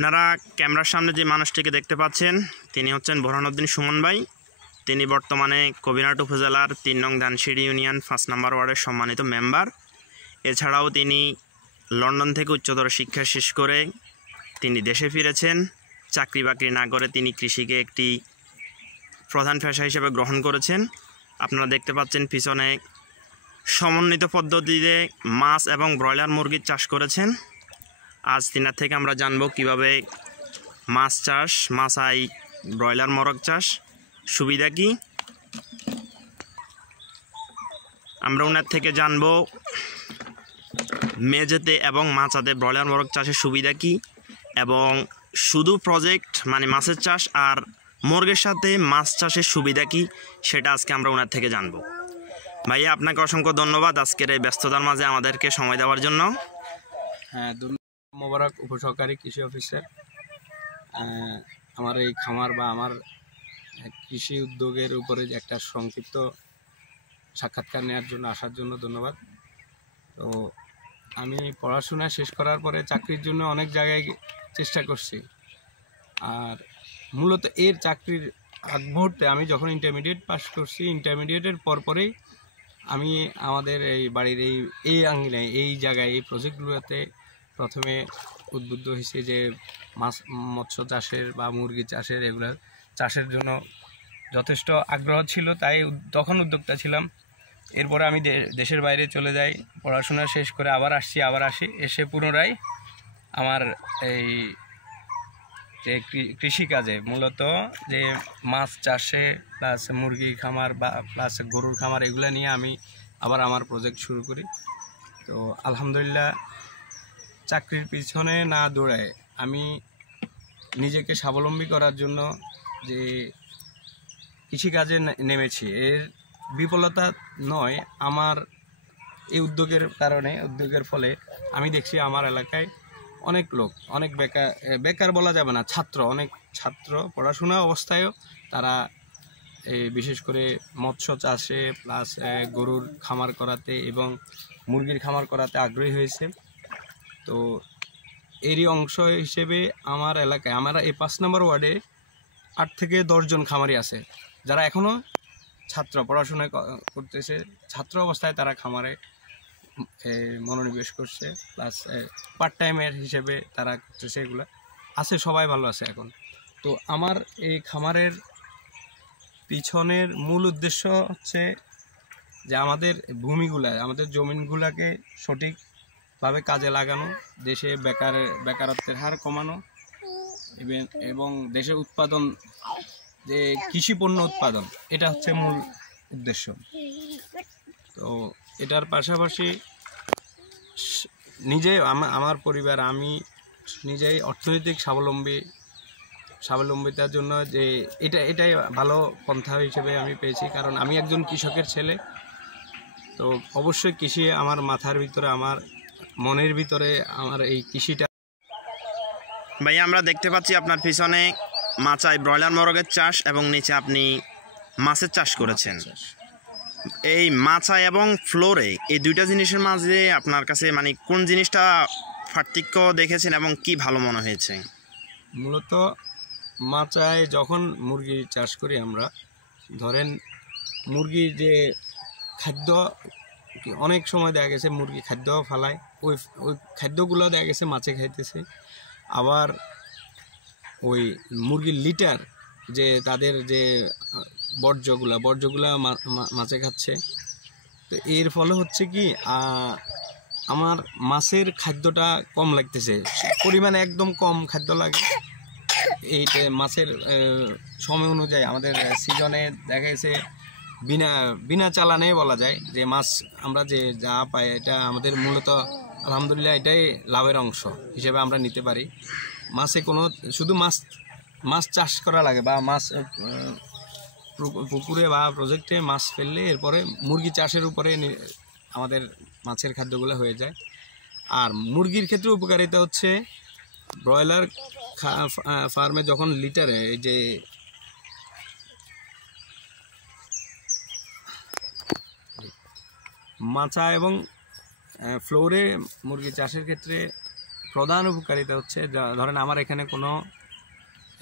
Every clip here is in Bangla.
আপনারা ক্যামেরার সামনে যে মানুষটিকে দেখতে পাচ্ছেন তিনি হচ্ছেন বোরহানউদ্দিন সুমন ভাই। তিনি বর্তমানে কবিরহাট উপজেলার ৩ নং ধানসিঁড়ি ইউনিয়ন ৫ নম্বর ওয়ার্ডের সম্মানিত মেম্বার। এছাড়াও তিনি লন্ডন থেকে উচ্চতর শিক্ষা শেষ করে তিনি দেশে ফিরেছেন। চাকরি বাকরি না করে তিনি কৃষিকে একটি প্রধান পেশা হিসেবে গ্রহণ করেছেন। আপনারা দেখতে পাচ্ছেন পিছনে সমন্বিত পদ্ধতিতে মাছ এবং ব্রয়লার মুরগির চাষ করেছেন। আজ তিনার থেকে আমরা জানব কিভাবে মাছ চাষ, মাছাই ব্রয়লার মোরগ চাষ সুবিধা কি। আমরা ওনার থেকে জানব মেঝেতে এবং মাচাতে ব্রয়লার মোরগ চাষের সুবিধা কি, এবং শুধু প্রজেক্ট মানে মাছের চাষ আর মুরগের সাথে মাছ চাষের সুবিধা কি সেটা আজকে আমরা ওনার থেকে জানব। ভাইয়া, আপনাকে অসংখ্য ধন্যবাদ আজকের এই ব্যস্ততার মাঝে আমাদেরকে সময় দেওয়ার জন্য। হ্যাঁ, মোবারক উপসহকারী কৃষি অফিসার। আমার এই খামার বা আমার কৃষি উদ্যোগের উপরে একটা সংক্ষিপ্ত সাক্ষাৎকার নেওয়ার জন্য আসার জন্য ধন্যবাদ। তো আমি পড়াশোনা শেষ করার পরে চাকরির জন্য অনেক জায়গায় চেষ্টা করছি। আর মূলত এর চাকরির আগ মুহূর্তে আমি যখন ইন্টারমিডিয়েট পাস করছি, ইন্টারমিডিয়েটের পরপরেই আমি আমাদের এই বাড়ির এই আঙ্গিনায় এই জায়গায় এই প্রজেক্টগুলোতে প্রথমে উদ্বুদ্ধ হয়েছে যে মৎস্য চাষের বা মুরগি চাষের এগুলো চাষের জন্য যথেষ্ট আগ্রহ ছিল, তাই তখন উদ্যোক্তা ছিলাম। এরপরে আমি দেশের বাইরে চলে যাই, পড়াশোনা শেষ করে আবার আসি, এসে পুনরায় আমার এই যে কৃষিকাজে মূলত যে মাছ চাষে প্লাস মুরগি খামার বা প্লাস গরুর খামার এগুলো নিয়ে আমি আবার আমার প্রজেক্ট শুরু করি। তো আলহামদুলিল্লাহ চাকরির পিছনে না দৌড়ায় আমি নিজেকে স্বাবলম্বী করার জন্য যে কৃষিকাজে নেমেছি, এর বিফলতা নয়, আমার এই উদ্যোগের ফলে আমি দেখছি আমার এলাকায় অনেক লোক, অনেক বেকার বলা যাবে না, অনেক ছাত্র পড়াশোনা অবস্থায়ও তারা বিশেষ করে মৎস্য চাষে প্লাস গরুর খামার করাতে এবং মুরগির খামার করাতে আগ্রহী হয়েছে। তো এরই অংশ হিসেবে আমার এলাকায়, আমার এই ৫ নম্বর ওয়ার্ডে ৮ থেকে ১০ জন খামারি আছে যারা এখনও পড়াশোনা করতেছে, ছাত্র অবস্থায় তারা খামারে মনোনিবেশ করছে, প্লাস পার্ট টাইমের হিসেবে তারা করতেছে, এগুলো আছে, সবাই ভালো আছে এখন। তো আমার এই খামারের পিছনের মূল উদ্দেশ্য হচ্ছে যে আমাদের আমাদের জমিনগুলাকে সঠিকভাবে কাজে লাগানো, দেশে বেকারত্বের হার কমানো এবং দেশের উৎপাদন, যে কৃষি পণ্য উৎপাদন, এটা হচ্ছে মূল উদ্দেশ্য। তো এটার পাশাপাশি আমার পরিবার, আমি নিজেই অর্থনৈতিক স্বাবলম্বিতার জন্য যে এটাই ভালো পন্থা হিসেবে আমি পেয়েছি, কারণ আমি একজন কৃষকের ছেলে। তো অবশ্যই কৃষি আমার মাথার ভিতরে, আমার মনের ভিতরে আমার এই কৃষিটা। ভাইয়া, আমরা দেখতে পাচ্ছি আপনার পিছনে মাচায় ব্রয়লার মোরগের চাষ এবং নিচে আপনি মাছের চাষ করেছেন। এই মাছা এবং ফ্লোরে এই দুইটা জিনিসের মাঝে আপনার কাছে মানে কোন জিনিসটা পার্থক্য দেখেছেন এবং কি ভালো মনে হয়েছে? মূলত মাচায় যখন মুরগি চাষ করি আমরা, ধরেন মুরগির যে খাদ্য, অনেক সময় দেখা গেছে মুরগি খাদ্য ফালায়, ওই খাদ্যগুলো দেখা গেছে মাছে খাইতেছে। আবার ওই মুরগির লিটার, যে তাদের যে বর্জ্যগুলা মাছে খাচ্ছে। তো এর ফলে হচ্ছে কি, আমার মাছের খাদ্যটা কম লাগতেছে, পরিমাণে একদম কম খাদ্য লাগে। এইটা মাছের সময় অনুযায়ী আমাদের সিজনে দেখা গেছে বিনা চালানে বলা যায় যে মাছ আমরা যা পাই, এটা আমাদের মূলত আলহামদুলিল্লাহ এটাই লাভের অংশ হিসেবে আমরা নিতে পারি। মাছে শুধু মাছ চাষ করা লাগে, বা মাছ পুকুরে বা প্রজেক্টে মাছ ফেললে এরপরে মুরগি চাষের উপরে আমাদের মাছের খাদ্যগুলো হয়ে যায়। আর মুরগির ক্ষেত্রে উপকারিতা হচ্ছে, ব্রয়লার ফার্মে যখন লিটারে যে মাচা এবং ফ্লোরে মুরগি চাষের ক্ষেত্রে প্রধান উপকারিতা হচ্ছে ধরেন আমার এখানে কোনো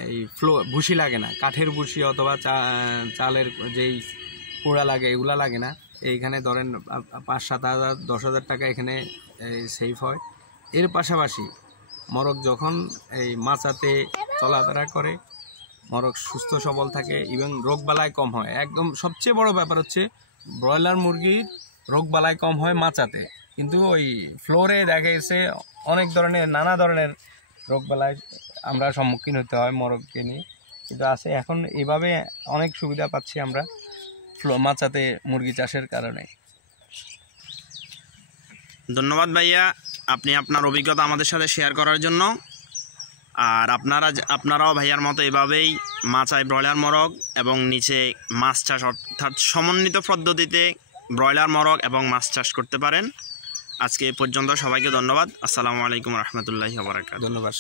এই ভুসি লাগে না, কাঠের ভুসি অথবা চালের যেই কুড়া লাগে এগুলা লাগে না। এইখানে ধরেন 5-7 হাজার 10 হাজার টাকা এখানে সেভ হয়। এর পাশাপাশি মরগ যখন এই মাচাতে চলাফেরা করে মরগ সুস্থ সবল থাকে এবং রোগবালাই কম হয়। একদম সবচেয়ে বড় ব্যাপার হচ্ছে ব্রয়লার মুরগির রোগবালাই কম হয় মাচাতে, কিন্তু ওই ফ্লোরে দেখা গেছে অনেক ধরনের নানা ধরনের রোগবালাই আমরা সম্মুখীন হতে হয় মরগকে নিয়ে, কিন্তু আছে এখন এভাবে অনেক সুবিধা পাচ্ছি আমরা মাচাতে মুরগি চাষের কারণে। ধন্যবাদ ভাইয়া, আপনি আপনার অভিজ্ঞতা আমাদের সাথে শেয়ার করার জন্য। আর আপনারাও ভাইয়ার মতো এভাবেই মাচায় ব্রয়লার মরগ এবং নিচে মাছ চাষ অর্থাৎ সমন্বিত পদ্ধতিতে ব্রয়লার মরগ এবং মাছ চাষ করতে পারেন। আজকে এ পর্যন্ত সবাইকে ধন্যবাদ। আসসালামু আলাইকুম রহমতুল্লাহি ওয়া বারাকাতুহু। ধন্যবাদ।